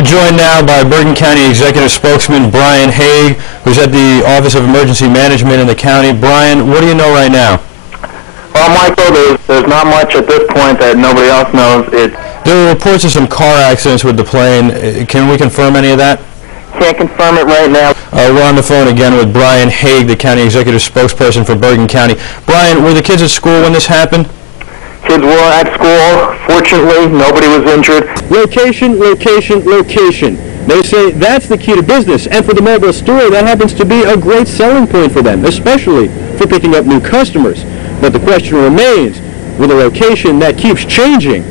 We're joined now by Bergen County Executive Spokesman Brian Haig, who's at the Office of Emergency Management in the county. Brian, what do you know right now? Well, Michael, there's not much at this point that nobody else knows. There were reports of some car accidents with the plane. Can we confirm any of that? Can't confirm it right now. We're on the phone again with Brian Haig, the county executive spokesperson for Bergen County. Brian, were the kids at school when this happened? Kids were at school. Fortunately, nobody was injured. Location, location, location. They say that's the key to business, and for the mobile store, that happens to be a great selling point for them, especially for picking up new customers. But the question remains, with a location that keeps changing,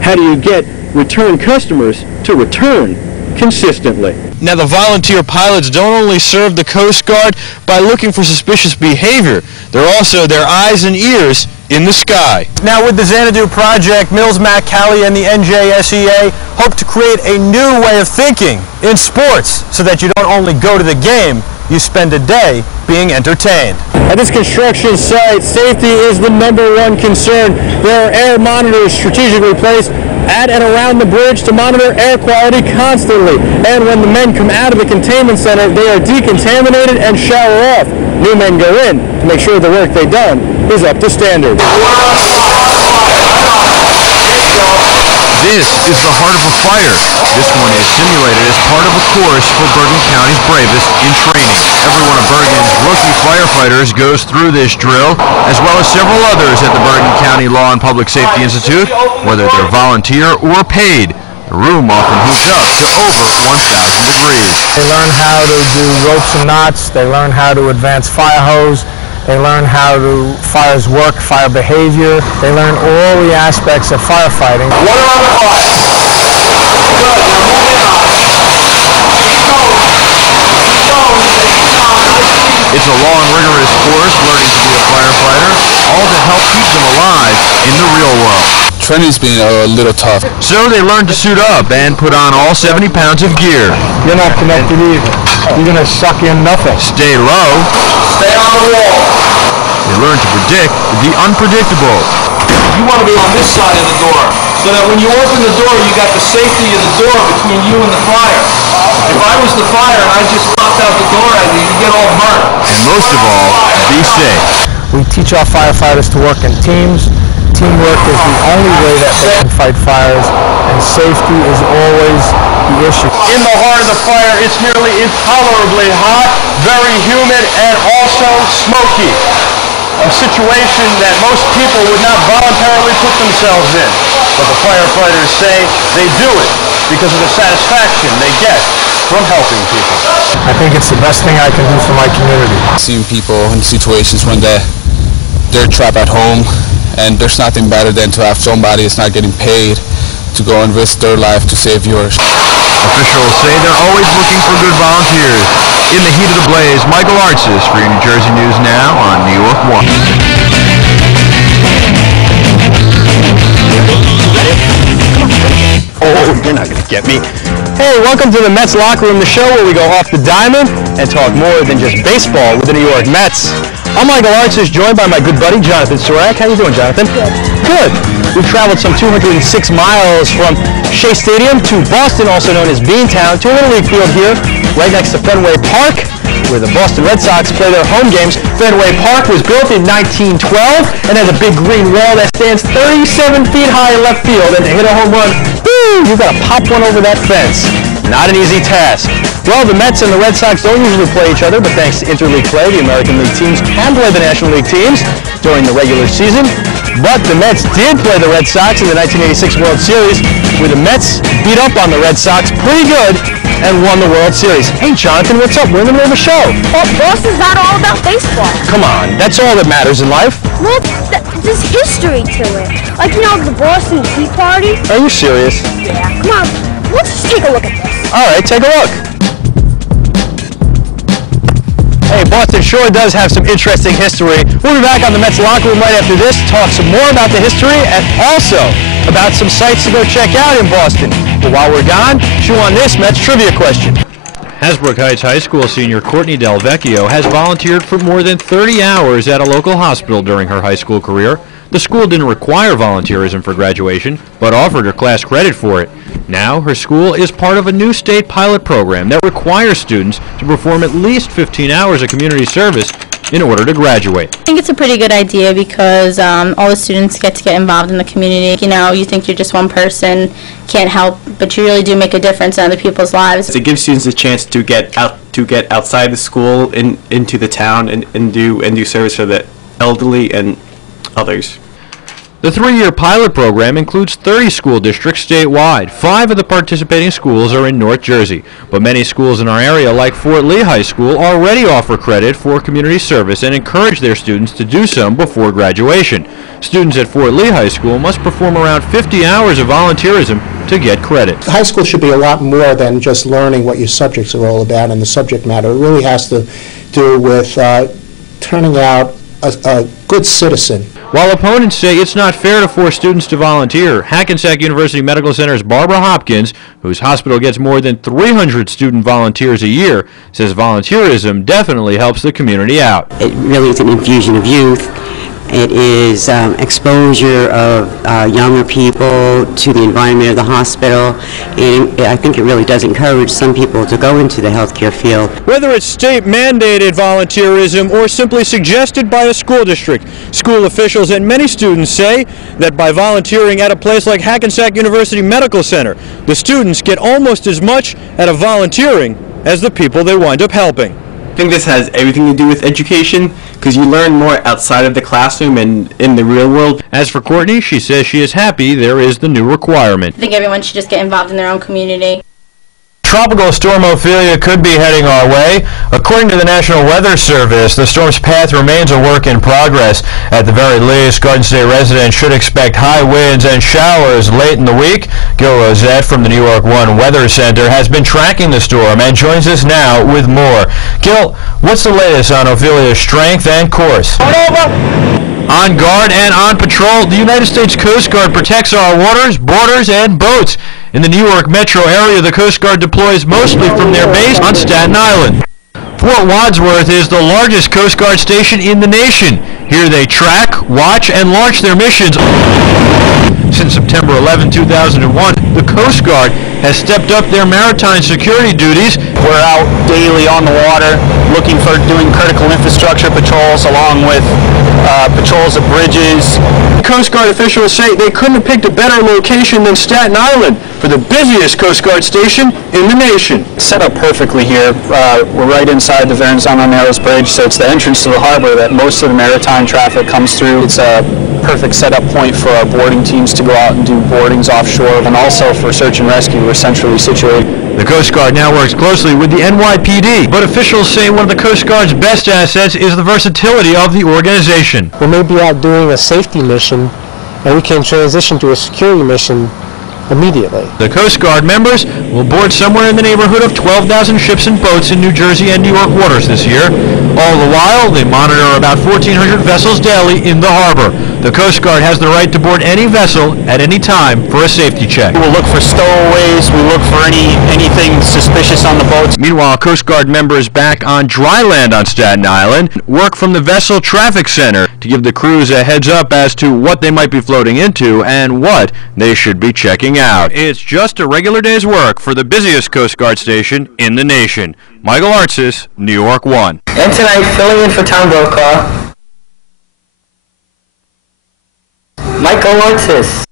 how do you get return customers to return consistently? Now, the volunteer pilots don't only serve the Coast Guard by looking for suspicious behavior, they're also their eyes and ears in the sky. Now, with the Xanadu Project, Mills, Mac, Cali, and the NJSEA hope to create a new way of thinking in sports so that you don't only go to the game, you spend a day being entertained. At this construction site, safety is the #1 concern. There are air monitors strategically placed at and around the bridge to monitor air quality constantly. And when the men come out of the containment center, they are decontaminated and shower off. New men go in to make sure the work they've done is up to standard. This is the heart of a fire. This one is simulated as part of a course for Bergen County's bravest in training. Every one of Bergen's rookie firefighters goes through this drill, as well as several others at the Bergen County Law and Public Safety Institute, whether they're volunteer or paid. The room often heats up to over 1,000 degrees. They learn how to do ropes and knots. They learn how to advance fire hose. They learn how to fires work, fire behavior. They learn all the aspects of firefighting. Water on the fire. Good. Now move in on it. Keep going. Keep going. Keep going. It's a long, rigorous course learning to be a firefighter, all to help keep them alive in the real world. Training's been a little tough. So they learn to suit up and put on all 70 pounds of gear. You're not connected either. You're going to suck in nothing. Stay low. Stay on the wall. They learn to predict the unpredictable. You want to be on this side of the door, so that when you open the door, you got the safety of the door between you and the fire. If I was the fire and I just popped out the door at you, you'd get all hurt. And most of all, be safe. We teach our firefighters to work in teams. Teamwork is the only way that they can fight fires, and safety is always the issue. In the heart of the fire, it's nearly intolerably hot, very humid, and also smoky. A situation that most people would not voluntarily put themselves in. But the firefighters say they do it because of the satisfaction they get from helping people. I think it's the best thing I can do for my community. Seeing people in situations when they're trapped at home, and there's nothing better than to have somebody that's not getting paid to go and risk their life to save yours. Officials say they're always looking for good volunteers. In the heat of the blaze, Michael Artsis for your New Jersey News Now on New York 1. Oh, you're not going to get me. Hey, welcome to the Mets Locker Room, the show where we go off the diamond and talk more than just baseball with the New York Mets. I'm Michael Artsis, joined by my good buddy, Jonathan SURAK. How you doing, Jonathan? Good. We've traveled some 206 miles from Shea Stadium to Boston, also known as Beantown, to a Little League field here, right next to Fenway Park, where the Boston Red Sox play their home games. Fenway Park was built in 1912 and has a big green wall that stands 37 feet high in left field. And to hit a home run, woo, you've got to pop one over that fence. Not an easy task. Well, the Mets and the Red Sox don't usually play each other, but thanks to interleague play, the American League teams can play the National League teams during the regular season. But the Mets did play the Red Sox in the 1986 World Series, where the Mets beat up on the Red Sox pretty good and won the World Series. Hey, Jonathan, what's up? We're in the middle of a show. Well, Boston's not all about baseball. Come on, that's all that matters in life. Well, there's history to it. Like, you know, the Boston Tea Party. Are you serious? Yeah, come on. Let's just take a look at this. All right, take a look. Hey, Boston sure does have some interesting history. We'll be back on the Mets Locker Room right after this to talk some more about the history and also about some sites to go check out in Boston. But while we're gone, chew on this Mets trivia question. Hasbrook Heights High School senior Courtney Del Vecchio has volunteered for more than 30 hours at a local hospital during her high school career. The school didn't require volunteerism for graduation, but offered her class credit for it. Now, her school is part of a new state pilot program that requires students to perform at least 15 hours of community service in order to graduate. I think it's a pretty good idea because all the students get to get involved in the community. You know, you think you're just one person, can't help, but you really do make a difference in other people's lives. It gives students a chance to get outside the school into the town and do service for the elderly and others. The 3-year pilot program includes 30 school districts statewide. 5 of the participating schools are in North Jersey, but many schools in our area, like Fort Lee High School, already offer credit for community service and encourage their students to do so before graduation. Students at Fort Lee High School must perform around 50 hours of volunteerism to get credit. High school should be a lot more than just learning what your subjects are all about and the subject matter. It really has to do with turning out a good citizen. While opponents say it's not fair to force students to volunteer, Hackensack University Medical Center's Barbara Hopkins, whose hospital gets more than 300 student volunteers a year, says volunteerism definitely helps the community out. It really is an infusion of youth. It is exposure of younger people to the environment of the hospital, and I think it really does encourage some people to go into the healthcare field. Whether it's state-mandated volunteerism or simply suggested by a school district, school officials and many students say that by volunteering at a place like Hackensack University Medical Center, the students get almost as much out of volunteering as the people they wind up helping. I think this has everything to do with education because you learn more outside of the classroom and in the real world. As for Courtney, she says she is happy there is the new requirement. I think everyone should just get involved in their own community. Tropical storm Ophelia could be heading our way. According to the National Weather Service, the storm's path remains a work in progress. At the very least, Garden State residents should expect high winds and showers late in the week. Gil Rosette from the New York One Weather Center has been tracking the storm and joins us now with more. Gil, what's the latest on Ophelia's strength and course? On guard and on patrol, the United States Coast Guard protects our waters, borders, and boats. In the New York metro area, the Coast Guard deploys mostly from their base on Staten Island. Fort Wadsworth is the largest Coast Guard station in the nation. Here they track, watch, and launch their missions. Since September 11, 2001, the Coast Guard has stepped up their maritime security duties. We're out daily on the water looking for doing critical infrastructure patrols along with patrols of bridges. Coast Guard officials say they couldn't have picked a better location than Staten Island for the busiest Coast Guard station in the nation. Set up perfectly here. We're right inside the Verrazano Narrows Bridge, so it's the entrance to the harbor that most of the maritime traffic comes through. It's a perfect setup point for our boarding teams to go out and do boardings offshore, and also for search and rescue. We're centrally situated. The Coast Guard now works closely with the NYPD, but officials say one of the Coast Guard's best assets is the versatility of the organization. We may be out doing a safety mission, and we can transition to a security mission immediately. The Coast Guard members will board somewhere in the neighborhood of 12,000 ships and boats in New Jersey and New York waters this year. All the while, they monitor about 1,400 vessels daily in the harbor. The Coast Guard has the right to board any vessel at any time for a safety check. We'll look for stowaways, we look for anything suspicious on the boats. Meanwhile, Coast Guard members back on dry land on Staten Island work from the Vessel Traffic Center to give the crews a heads up as to what they might be floating into and what they should be checking out. It's just a regular day's work for the busiest Coast Guard station in the nation. Michael Artsis, New York One. And tonight, filling in for Tom Brokaw, Michael Artsis.